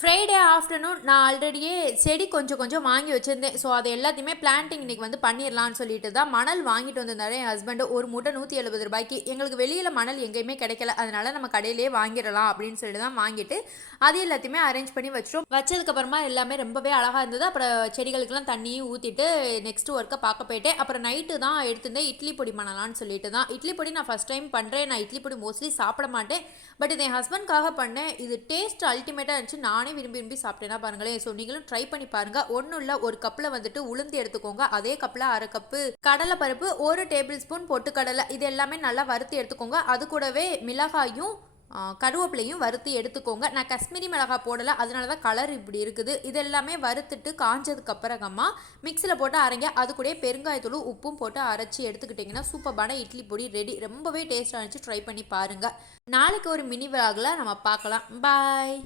Friday afternoon நான் ஆல்ரெடியே செடி கொஞ்சம் வாங்கி வச்சுருந்தேன். ஸோ அது எல்லாத்தையுமே பிளான்டிங் இன்றைக்கி வந்து பண்ணிடலான்னு சொல்லிட்டு தான் மணல் வாங்கிட்டு வந்திருந்தாரு என் ஹஸ்பண்டு. ஒரு மூட்டை 170 ரூபாய்க்கு. எங்களுக்கு வெளியில் மணல் எங்கேயுமே கிடைக்கல, அதனால நம்ம கடையிலேயே வாங்கிடலாம் அப்படின்னு சொல்லிட்டு தான் வாங்கிட்டு அது எல்லாத்தையுமே அரேஞ்ச் பண்ணி வச்சிட்டோம். வச்சதுக்கப்புறமா எல்லாமே ரொம்பவே அழகாக இருந்தது. அப்புறம் செடிகளுக்கெல்லாம் தண்ணியும் ஊற்றிட்டு நெக்ஸ்ட் ஒர்க்கை பார்க்க போயிட்டேன். அப்புறம் நைட்டு தான் எடுத்திருந்தேன் இட்லி பொடி பண்ணலான்னு சொல்லிட்டு தான். இட்லி பொடி நான் ஃபஸ்ட் டைம் பண்ணுறேன். நான் இட்லி பொடி மோஸ்ட்லி சாப்பிட மாட்டேன், பட் இது என் ஹஸ்பண்ட்காக பண்ணேன். இது டேஸ்ட் அல்டிமேட்டாக இருந்துச்சு. நானே விரும்பி சாப்பிட்டேன்னா பாருங்களேன். ஸோ நீங்களும் ட்ரை பண்ணி பாருங்க. ஒன்றும் இல்லை, ஒரு கப்பில் வந்துட்டு உளுந்து எடுத்துக்கோங்க, அதே கப்பில் 1/2 கப்பு கடலை பருப்பு, 1 டேபிள் ஸ்பூன் பொட்டுக்கடலை, இது எல்லாமே நல்லா வறுத்து எடுத்துக்கோங்க. அது கூடவே மிளகாயும் கருவேப்பிலையும் வறுத்து எடுத்துக்கோங்க. நான் காஷ்மீரி மிளகாய் போடலை, அதனால தான் கலர் இப்படி இருக்குது. இது எல்லாமே வறுத்துட்டு காஞ்சதுக்கு அப்புறமா மிக்சியில் போட்டு அரைங்க. அது கூட பெருங்காயத்தூளும் உப்பும் போட்டு அரைச்சி எடுத்துக்கிட்டிங்கன்னா சூப்பரான இட்லி பொடி ரெடி. ரொம்பவே டேஸ்ட்டாக இருந்துச்சு, ட்ரை பண்ணி பாருங்கள். நாளைக்கு ஒரு மினி விலாகில் நம்ம பார்க்கலாம். பாய்.